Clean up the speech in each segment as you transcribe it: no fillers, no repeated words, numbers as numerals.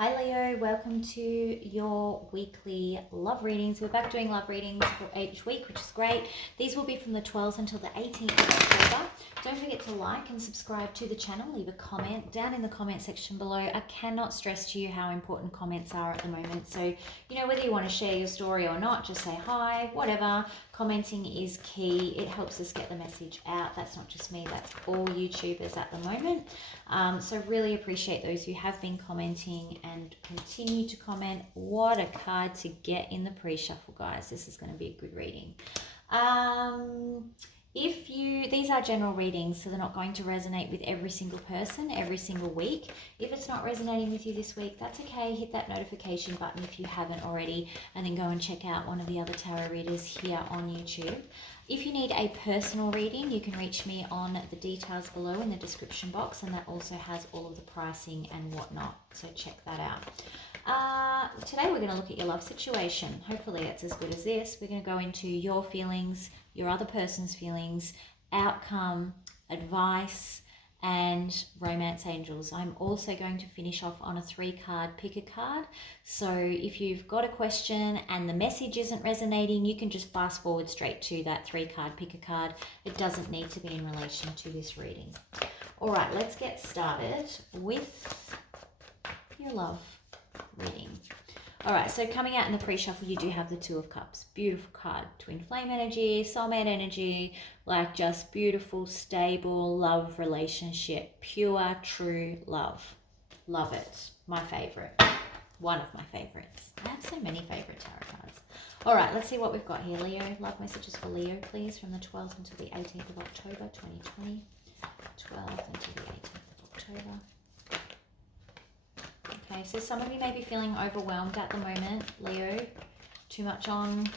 Hi Leo, welcome to your weekly love readings. We're back doing love readings for each week, which is great. These will be from the 12th until the 18th of October. Don't forget to like and subscribe to the channel. Leave a comment down in the comment section below. I cannot stress to you how important comments are at the moment. So, whether you want to share your story or not, just say hi, whatever. Commenting is key. It helps us get the message out. That's not just me, that's all YouTubers at the moment. So really appreciate those who have been commenting and continue to comment. What a card to get in the pre-shuffle, guys. This is going to be a good reading. These are general readings, so they're not going to resonate with every single person every single week. If it's not resonating with you this week, that's okay. Hit that notification button if you haven't already, and then go and check out one of the other tarot readers here on YouTube. If you need a personal reading, you can reach me on the details below in the description box, and that also has all of the pricing and whatnot, so check that out. Today we're going to look at your love situation. Hopefully it's as good as this. We're going to go into your feelings, your other person's feelings, outcome, advice, and romance angels. I'm also going to finish off on a 3-card pick a card. So if you've got a question and the message isn't resonating, you can just fast forward straight to that 3-card pick a card. It doesn't need to be in relation to this reading. All right, let's get started with your love reading. All right, so coming out in the pre-shuffle, you do have the 2 of Cups. Beautiful card. Twin flame energy, soulmate energy, like just beautiful, stable love relationship. Pure, true love. Love it. My favorite. One of my favorites. I have so many favorite tarot cards. All right, let's see what we've got here. Leo, love messages for Leo, please, from the 12th until the 18th of October, 2020. 12th until the 18th of October. Okay, so some of you may be feeling overwhelmed at the moment, Leo. Too much on,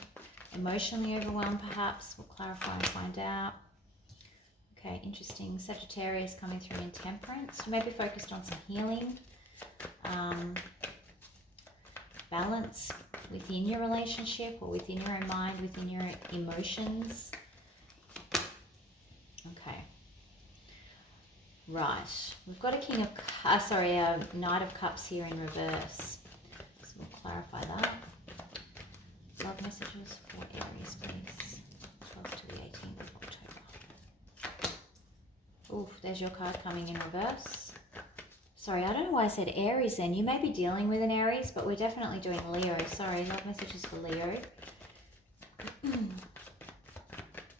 emotionally overwhelmed perhaps. We'll clarify and find out. Okay, interesting. Sagittarius coming through in Temperance. You may be focused on some healing, balance within your relationship or within your own mind, within your emotions. Okay. Right, we've got a Knight of Cups here in reverse. So we'll clarify that. Love messages for Aries, please. 12th to the 18th of October. Oof, there's your card coming in reverse. Sorry, I don't know why I said Aries then. You may be dealing with an Aries, but we're definitely doing Leo. Sorry, love messages for Leo.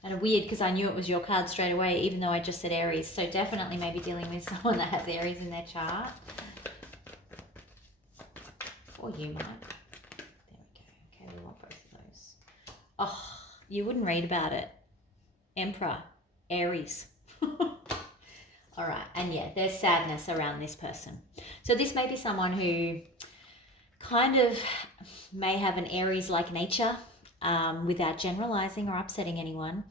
And weird because I knew it was your card straight away, even though I just said Aries. So definitely maybe dealing with someone that has Aries in their chart. Or you might. There we go. Okay, we want both of those. Oh, you wouldn't read about it. Emperor, Aries. All right, and yeah, there's sadness around this person. So this may be someone who kind of may have an Aries-like nature. Without generalizing or upsetting anyone.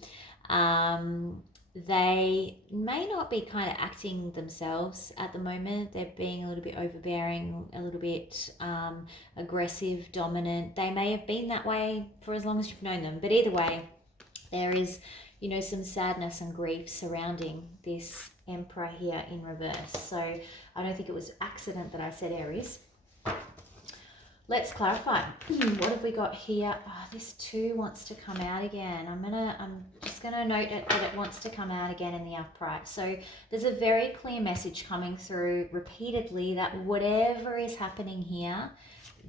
They may not be kind of acting themselves at the moment. They're being a little bit overbearing, a little bit aggressive, dominant. They may have been that way for as long as you've known them. But either way, there is, some sadness and grief surrounding this Emperor here in reverse. So I don't think it was accident that I said Aries. Let's clarify. What have we got here? Oh, this 2 wants to come out again. I'm just gonna note it that it wants to come out again in the upright. So there's a very clear message coming through repeatedly that whatever is happening here,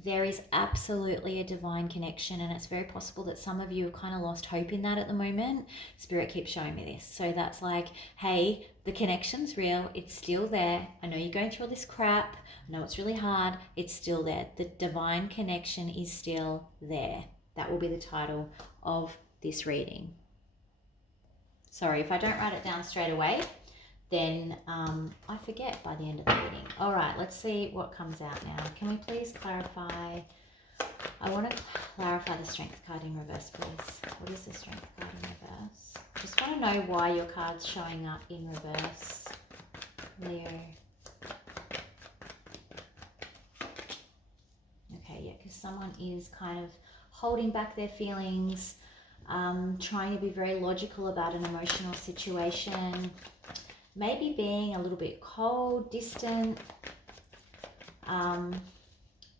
there is absolutely a divine connection, and it's very possible that some of you have kind of lost hope in that at the moment. Spirit keeps showing me this. So that's like, hey, the connection's real. It's still there. I know you're going through all this crap. I know it's really hard. It's still there. The divine connection is still there. That will be the title of this reading. Sorry, if I don't write it down straight away, then I forget by the end of the reading. All right, let's see what comes out now. Can we please clarify? I want to clarify the Strength card in reverse, please. What is the Strength card in reverse? Just want to know why your card's showing up in reverse, Leo. Okay, yeah, because someone is kind of holding back their feelings, trying to be very logical about an emotional situation, maybe being a little bit cold, distant,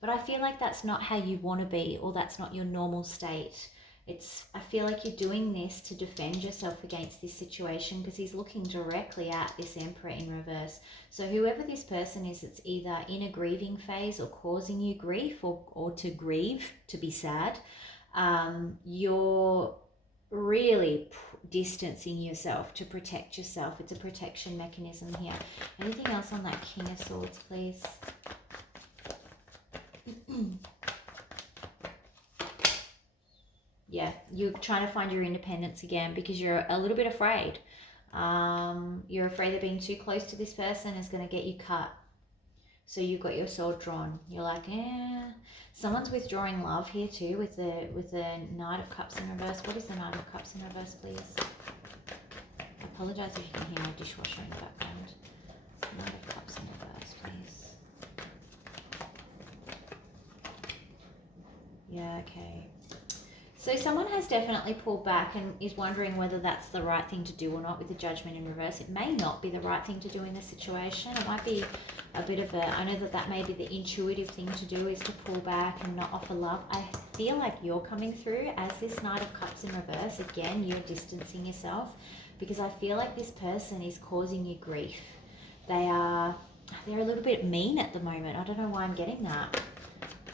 But I feel like that's not how you want to be, or that's not your normal state. I feel like you're doing this to defend yourself against this situation, because he's looking directly at this Emperor in reverse. So whoever this person is, it's either in a grieving phase or causing you grief, or to grieve, to be sad. You're really distancing yourself to protect yourself. It's a protection mechanism here. Anything else on that King of Swords, please? Yeah, you're trying to find your independence again because you're a little bit afraid. You're afraid that being too close to this person is going to get you cut. So you've got your sword drawn. You're like, someone's withdrawing love here too with the Knight of Cups in reverse. What is the Knight of Cups in reverse, please? I apologize if you can hear my dishwasher in the background. Knight of Cups in reverse, please. Yeah, okay. So someone has definitely pulled back and is wondering whether that's the right thing to do or not with the Judgment in reverse. It may not be the right thing to do in this situation. It might be a bit of I know that may be the intuitive thing to do, is to pull back and not offer love. I feel like you're coming through as this Knight of Cups in reverse. Again, you're distancing yourself because I feel like this person is causing you grief. They're a little bit mean at the moment. I don't know why I'm getting that.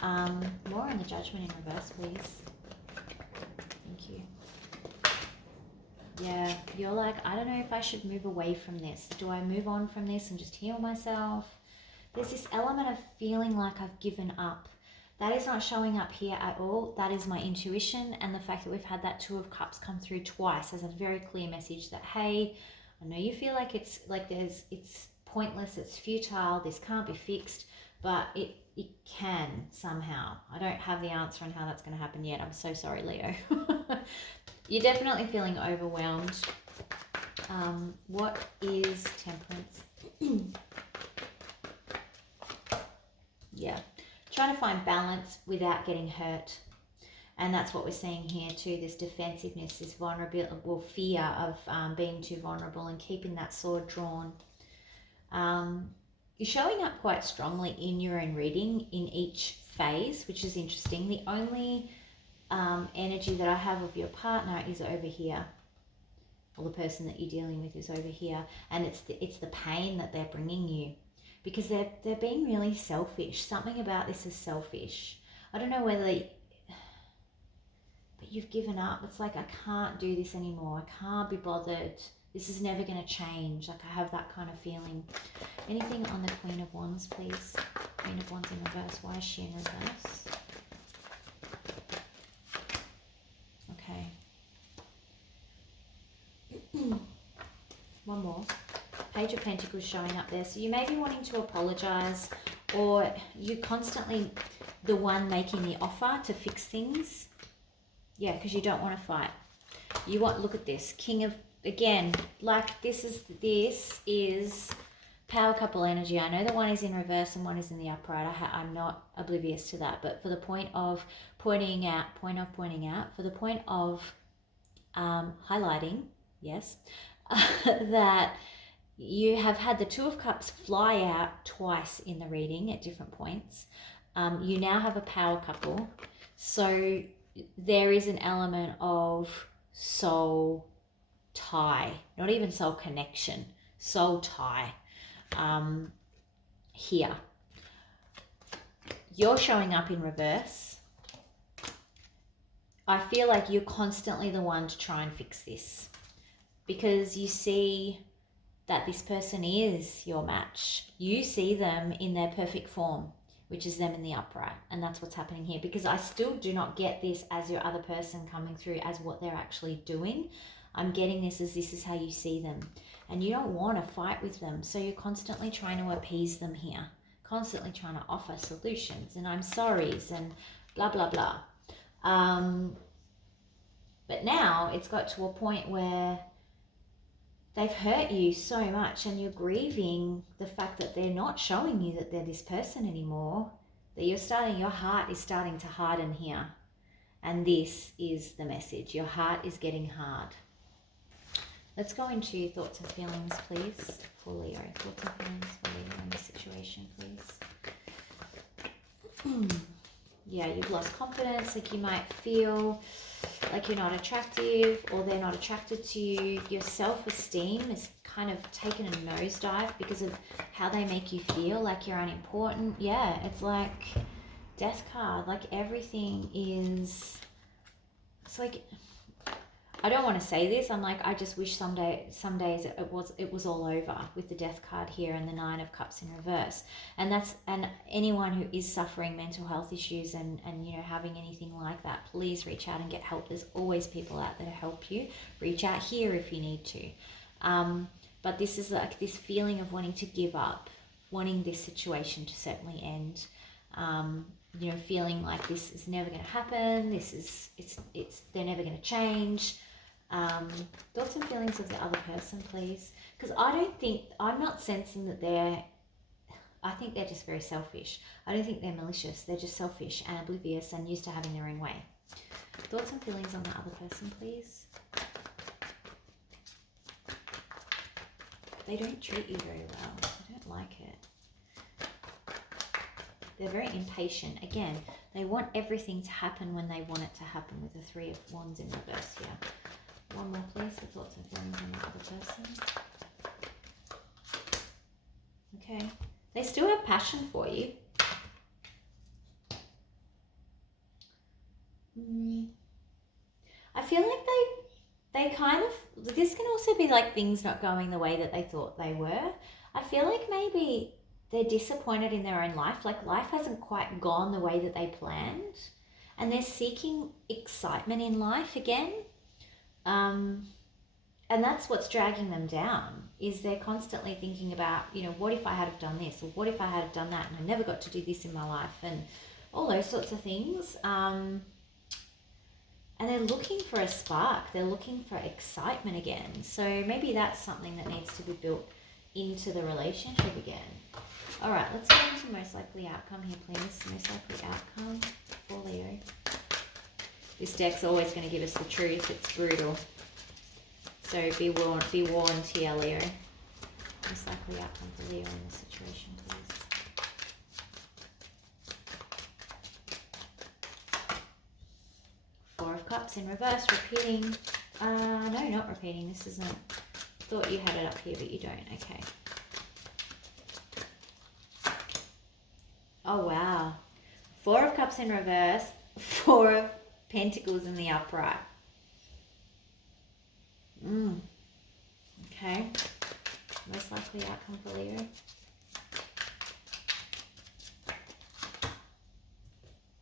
More on the Judgment in reverse, please. Thank you. Yeah, you're like, I don't know if I should move away from this. Do I move on from this and just heal myself? There's this element of feeling like I've given up. That is not showing up here at all. That is my intuition, and the fact that we've had that Two of Cups come through twice as a very clear message that, hey, I know you feel like it's pointless, it's futile, this can't be fixed, but it can somehow. I don't have the answer on how that's going to happen yet. I'm so sorry, Leo. You're definitely feeling overwhelmed. What is Temperance? Yeah, trying to find balance without getting hurt. And that's what we're seeing here too, this defensiveness, this vulnerability, well, fear of being too vulnerable and keeping that sword drawn. You're showing up quite strongly in your own reading in each phase, which is interesting. The only energy that I have of your partner is over here, or the person that you're dealing with is over here, and it's the pain that they're bringing you, because they're being really selfish. Something about this is selfish. I don't know whether, but you've given up. It's like, I can't do this anymore. I can't be bothered. This is never going to change. Like, I have that kind of feeling. Anything on the Queen of Wands, please? Queen of Wands in reverse. Why is she in reverse? Okay. One more. Page of Pentacles showing up there. So you may be wanting to apologize, or you constantly the one making the offer to fix things. Yeah, because you don't want to fight. You want, look at this. King of, again, like this is power couple energy. I know that one is in reverse and one is in the upright. I'm not oblivious to that. But for the point of pointing out, for the point of highlighting, yes, that you have had the Two of Cups fly out twice in the reading at different points. You now have a power couple. So there is an element of soul tie, not even soul connection, soul tie here. You're showing up in reverse. I feel like you're constantly the one to try and fix this, because you see that this person is your match. You see them in their perfect form, which is them in the upright. And that's what's happening here, because I still do not get this as your other person coming through as what they're actually doing. I'm getting this as this is how you see them. And you don't want to fight with them. So you're constantly trying to appease them here, constantly trying to offer solutions and I'm sorries and blah, blah, blah. But now it's got to a point where they've hurt you so much and you're grieving the fact that they're not showing you that they're this person anymore, that your heart is starting to harden here. And this is the message. Your heart is getting hard. Let's go into thoughts and feelings, please, for Leo. Thoughts and feelings for Leo in this situation, please. Yeah, you've lost confidence. Like you might feel like you're not attractive or they're not attracted to you. Your self-esteem is kind of taken a nosedive because of how they make you feel, like you're unimportant. Yeah, it's like death card. Like everything is, it's like, I don't want to say this. I'm like, I just wish some days it was all over with the death card here and the 9 of Cups in reverse. And anyone who is suffering mental health issues and you know, having anything like that, please reach out and get help. There's always people out there to help you. Reach out here if you need to. But this is like this feeling of wanting to give up, wanting this situation to certainly end. You know, feeling like this is never going to happen. They're never going to change. Thoughts and feelings of the other person, please. Because I'm not sensing that I think they're just very selfish. I don't think they're malicious. They're just selfish and oblivious and used to having their own way. Thoughts and feelings on the other person, please. They don't treat you very well. I don't like it. They're very impatient. Again, they want everything to happen when they want it to happen with the 3 of Wands in reverse here. One more, please, for thoughts and feelings on the other person. Okay. They still have passion for you. I feel like they kind of, this can also be like things not going the way that they thought they were. I feel like maybe they're disappointed in their own life. Like life hasn't quite gone the way that they planned. And they're seeking excitement in life again. And that's what's dragging them down, is they're constantly thinking about, you know, what if I had have done this, or what if I had have done that, and I never got to do this in my life, and all those sorts of things. And they're looking for a spark. They're looking for excitement again. So maybe that's something that needs to be built into the relationship again. All right, let's go into most likely outcome here, please. Most likely outcome for Leo. This deck's always going to give us the truth. It's brutal. So be warned here, Leo. Most likely outcome for Leo in this situation, please. Four of Cups in reverse, repeating. No, not repeating. This isn't. Thought you had it up here, but you don't. Okay. Oh, wow. Four of Cups in reverse, 4 of Pentacles in the upright. Okay. Most likely outcome for Leo.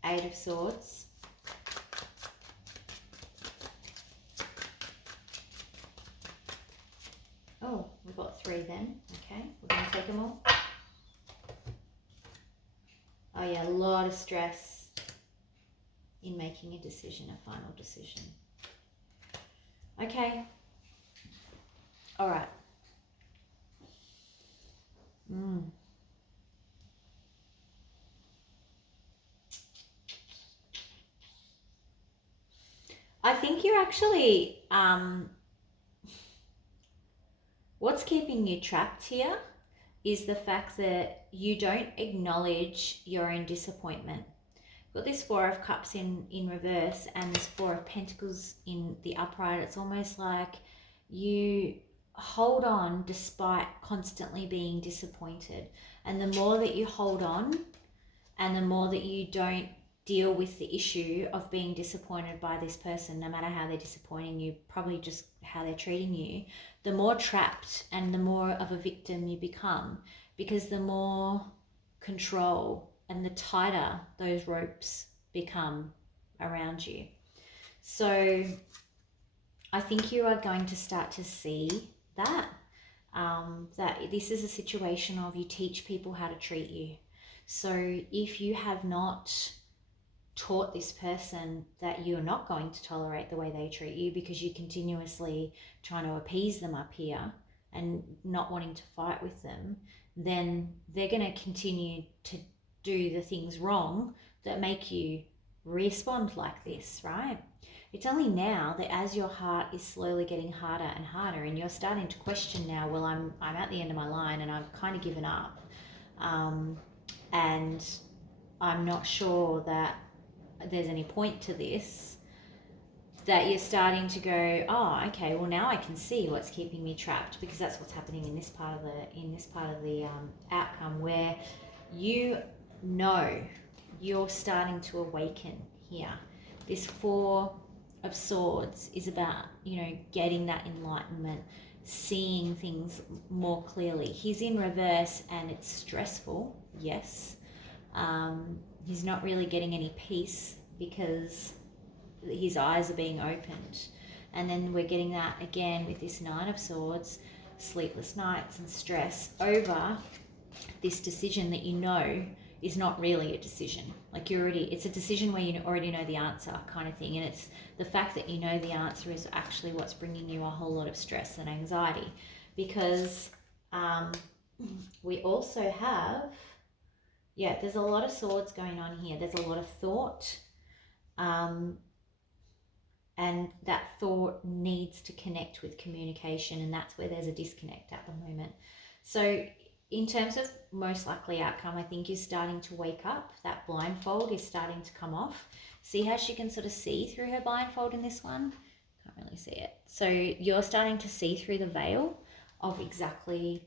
Eight of Swords. Oh, we've got 3 then. Okay, we're going to take them all. Oh yeah, a lot of stress in making a decision, a final decision. Okay. All right. I think you're actually, what's keeping you trapped here is the fact that you don't acknowledge your own disappointment. Got this 4 of Cups in reverse and this 4 of Pentacles in the upright. It's almost like you hold on despite constantly being disappointed. And the more that you hold on and the more that you don't deal with the issue of being disappointed by this person, no matter how they're disappointing you, probably just how they're treating you, the more trapped and the more of a victim you become, because the more control and the tighter those ropes become around you. So I think you are going to start to see that, that this is a situation of you teach people how to treat you. So if you have not taught this person that you're not going to tolerate the way they treat you because you're continuously trying to appease them up here and not wanting to fight with them, then they're going to continue to do the things wrong that make you respond like this, right? It's only now that as your heart is slowly getting harder and harder and you're starting to question now, well, I'm at the end of my line and I've kind of given up. And I'm not sure that there's any point to this, that you're starting to go, oh, okay, well now I can see what's keeping me trapped, because that's what's happening in this part of the outcome, where you know you're starting to awaken here. This Four of Swords is about, getting that enlightenment, seeing things more clearly. He's in reverse and it's stressful, yes. He's not really getting any peace because his eyes are being opened. And then we're getting that again with this Nine of Swords, sleepless nights and stress over this decision that is not really a decision. Like it's a decision where you already know the answer, kind of thing. And it's the fact that you know the answer is actually what's bringing you a whole lot of stress and anxiety, because we also have, there's a lot of swords going on here. There's a lot of thought, and that thought needs to connect with communication, and that's where there's a disconnect at the moment. So in terms of most likely outcome, I think you're starting to wake up. That blindfold is starting to come off. See how she can sort of see through her blindfold in this one? Can't really see it. So you're starting to see through the veil of exactly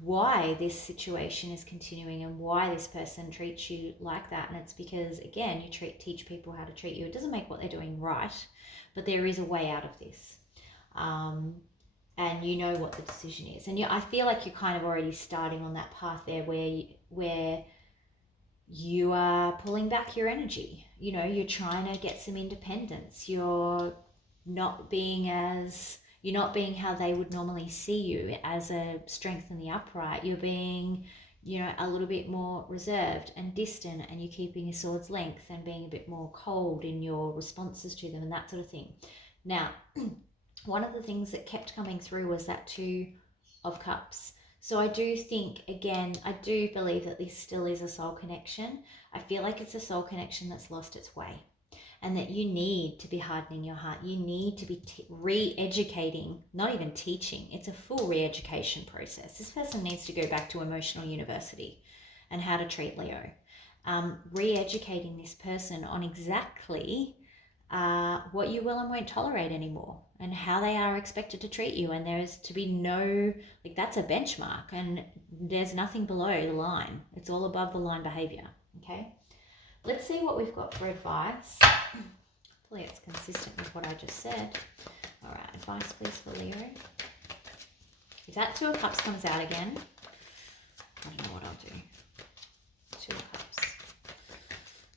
why this situation is continuing and why this person treats you like that. And it's because, again, you teach people how to treat you. It doesn't make what they're doing right, but there is a way out of this. And you know what the decision is. And I feel like you're kind of already starting on that path there where you are pulling back your energy. You're trying to get some independence. You're not being how they would normally see you, as a strength in the upright. You're being, a little bit more reserved and distant, and you're keeping your sword's length and being a bit more cold in your responses to them and that sort of thing. Now, one of the things that kept coming through was that Two of Cups. So I do think, again, I do believe that this still is a soul connection. I feel like it's a soul connection that's lost its way, and that you need to be hardening your heart. You need to be re-educating, not even teaching. It's a full re-education process. This person needs to go back to emotional university and how to treat Leo. Re-educating this person on exactly what you will and won't tolerate anymore, and how they are expected to treat you. And there's to be no, that's a benchmark, and there's nothing below the line. It's all above the line behavior. Okay, let's see what we've got for advice. Hopefully it's consistent with what I just said. All right, advice please for Leo. If that Two of Cups comes out again, I don't know what I'll do. Two of Cups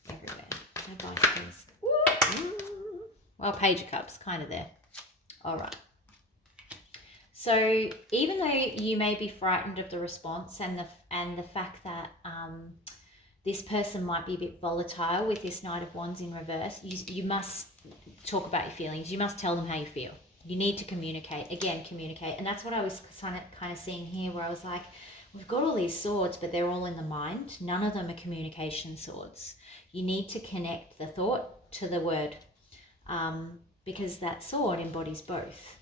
everywhere. Advice please. Well, Page of Cups, kind of there. All right. So even though you may be frightened of the response and the fact that this person might be a bit volatile with this Knight of Wands in reverse, you must talk about your feelings. You must tell them how you feel. You need to communicate. Again, communicate. And that's what I was kind of seeing here, where I was like, we've got all these swords, but they're all in the mind. None of them are communication swords. You need to connect the thought to the word. Because that sword embodies both.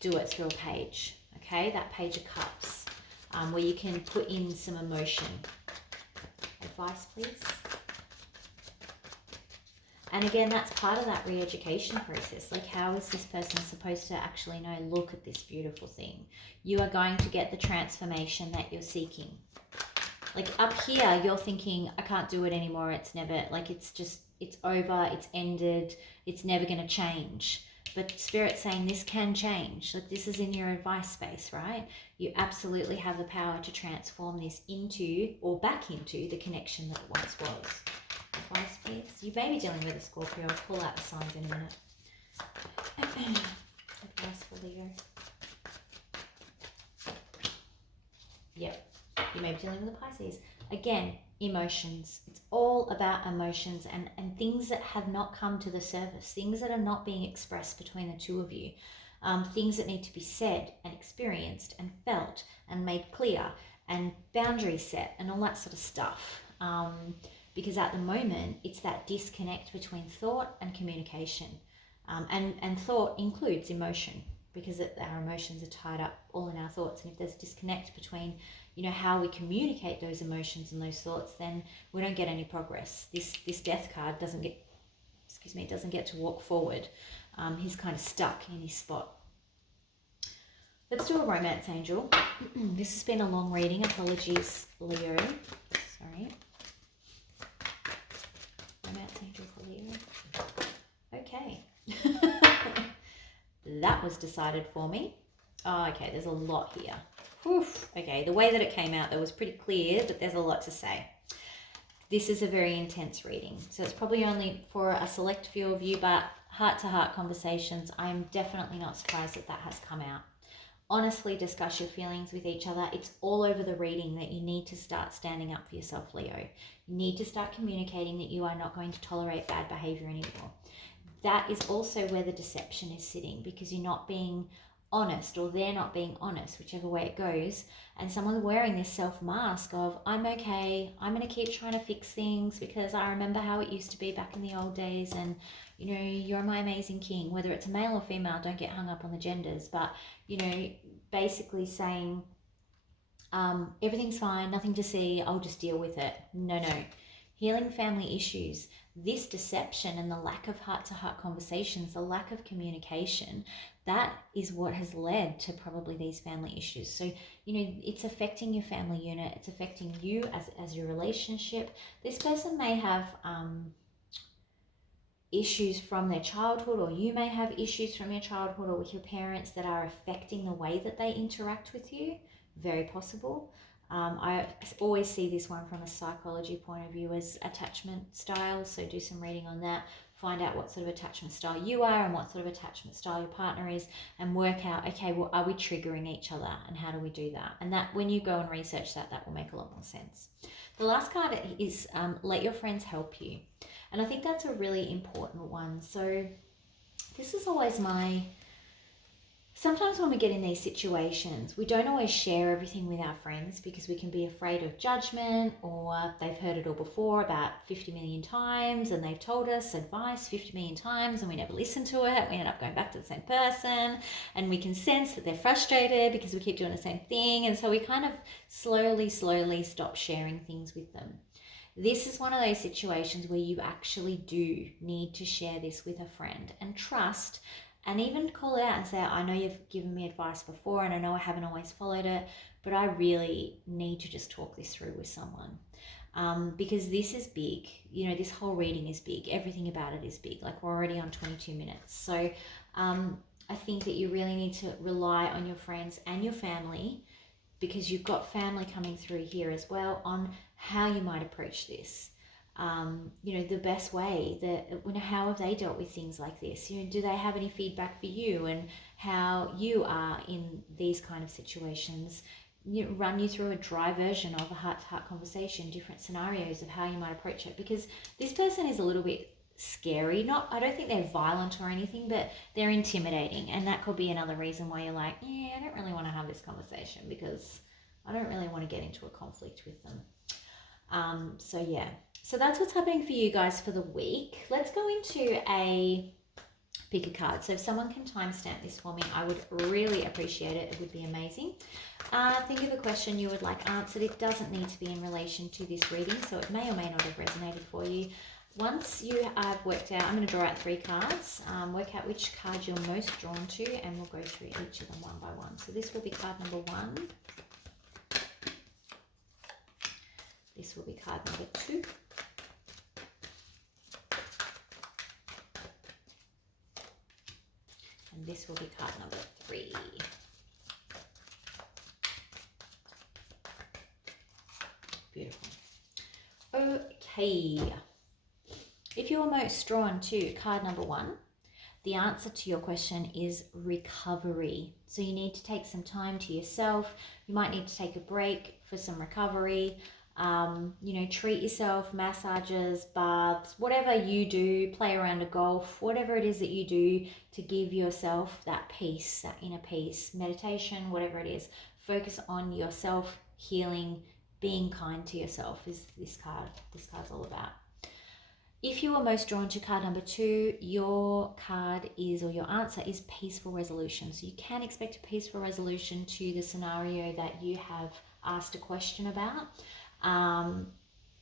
Do it through a page, okay? That Page of Cups, where you can put in some emotion. Advice, please. And again, that's part of that re-education process. Like, how is this person supposed to actually know, look at this beautiful thing? You are going to get the transformation that you're seeking. Like up here, you're thinking, I can't do it anymore. It's never, it's over, it's ended, it's never going to change. But Spirit's saying this can change. Like, this is in your advice space, right? You absolutely have the power to transform this into, or back into, the connection that it once was. Advice, please. You may be dealing with a Scorpio. I'll pull out the signs in a minute. Advice for Leo. Yep. You may be dealing with a Pisces. Again, emotions. It's all about emotions and things that have not come to the surface, things that are not being expressed between the two of you, things that need to be said and experienced and felt and made clear, and boundaries set and all that sort of stuff. Because at the moment, it's that disconnect between thought and communication. And thought includes emotion, because our emotions are tied up all in our thoughts. And if there's a disconnect between you know, how we communicate those emotions and those thoughts, then we don't get any progress. This death card doesn't get, doesn't get to walk forward. He's kind of stuck in his spot. Let's do a romance angel. This has been a long reading. Apologies, Leo. Sorry. Romance angel for Leo. Okay. That was decided for me. Oh, okay, there's a lot here. Oof. Okay, the way that it came out, that was pretty clear, but there's a lot to say. This is a very intense reading, so it's probably only for a select few of you, but heart-to-heart conversations, I'm definitely not surprised that that has come out. Honestly, discuss your feelings with each other. It's all over the reading that you need to start standing up for yourself, Leo. You need to start communicating that you are not going to tolerate bad behavior anymore. That is also where the deception is sitting, because you're not being honest, or they're not being honest, whichever way it goes, and someone's wearing this self mask of, I'm okay, I'm going to keep trying to fix things because I remember how it used to be back in the old days, and you know, you're my amazing king. Whether it's a male or female, don't get hung up on the genders, but you know, basically saying everything's fine, nothing to see, I'll just deal with it. No. Healing family issues, this deception and the lack of heart-to-heart conversations, the lack of communication, that is what has led to probably these family issues. So, you know, it's affecting your family unit, it's affecting you as your relationship. This person may have issues from their childhood, or you may have issues from your childhood or with your parents that are affecting the way that they interact with you. Very possible. I always see this one from a psychology point of view as attachment styles, so do some reading on that. Find out what sort of attachment style you are and what sort of attachment style your partner is, and work out, okay, well, are we triggering each other, and how do we do that? And that, when you go and research that, that will make a lot more sense. The last card is let your friends help you. And I think that's a really important one. So this is always sometimes when we get in these situations, we don't always share everything with our friends because we can be afraid of judgment, or they've heard it all before about 50 million times, and they've told us advice 50 million times and we never listen to it. We end up going back to the same person, and we can sense that they're frustrated because we keep doing the same thing. And so we kind of slowly stop sharing things with them. This is one of those situations where you actually do need to share this with a friend and trust, and even call it out and say, I know you've given me advice before and I know I haven't always followed it, but I really need to just talk this through with someone. Because this is big. You know, this whole reading is big. Everything about it is big. Like, we're already on 22 minutes. So I think that you really need to rely on your friends and your family, because you've got family coming through here as well, on how you might approach this. You know, the best way that, you know, how have they dealt with things like this? You know, do they have any feedback for you, and how you are in these kind of situations? You know, run you through a dry version of a heart-to-heart conversation, different scenarios of how you might approach it, because this person is a little bit scary. I don't think they're violent or anything, but they're intimidating, and that could be another reason why you're like, yeah, I don't really want to have this conversation because I don't really want to get into a conflict with them. So yeah, so that's what's happening for you guys for the week. Let's go into pick a card. So if someone can timestamp this for me, I would really appreciate it. It would be amazing. Think of a question you would like answered. It doesn't need to be in relation to this reading, so it may or may not have resonated for you. Once you have worked out, I'm going to draw out 3 cards, work out which card you're most drawn to, and we'll go through each of them one by one. So this will be card number 1. This will be card number 2. And this will be card number 3. Beautiful. Okay. If you are most drawn to card number 1, the answer to your question is recovery. So you need to take some time to yourself. You might need to take a break for some recovery. You know, treat yourself, massages, baths, whatever you do, play around a golf, whatever it is that you do to give yourself that peace, that inner peace, meditation, whatever it is. Focus on yourself, healing, being kind to yourself is this card's all about. If you are most drawn to card number 2, your card is, or your answer is, peaceful resolution. So you can expect a peaceful resolution to the scenario that you have asked a question about.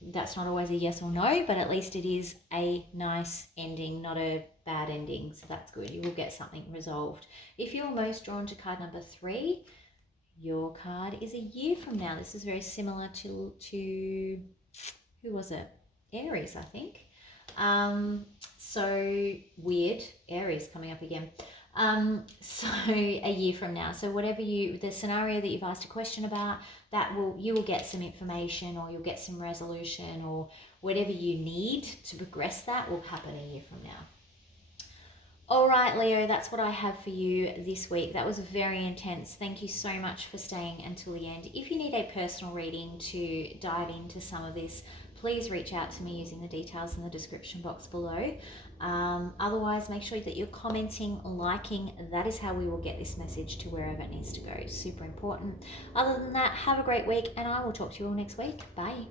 That's not always a yes or no, but at least it is a nice ending, not a bad ending. So that's good. You will get something resolved. If you're most drawn to card number 3, your card is a year from now. This is very similar to who was it? Aries, I think. So weird, Aries coming up again. So a year from now. So whatever the scenario that you've asked a question about, you will get some information, or you'll get some resolution, or whatever you need to progress that will happen a year from now. All right, Leo, that's what I have for you this week. That was very intense. Thank you so much for staying until the end. If you need a personal reading to dive into some of this, please reach out to me using the details in the description box below. Otherwise, make sure that you're commenting, liking. That is how we will get this message to wherever it needs to go. Super important. Other than that, have a great week, and I will talk to you all next week. Bye.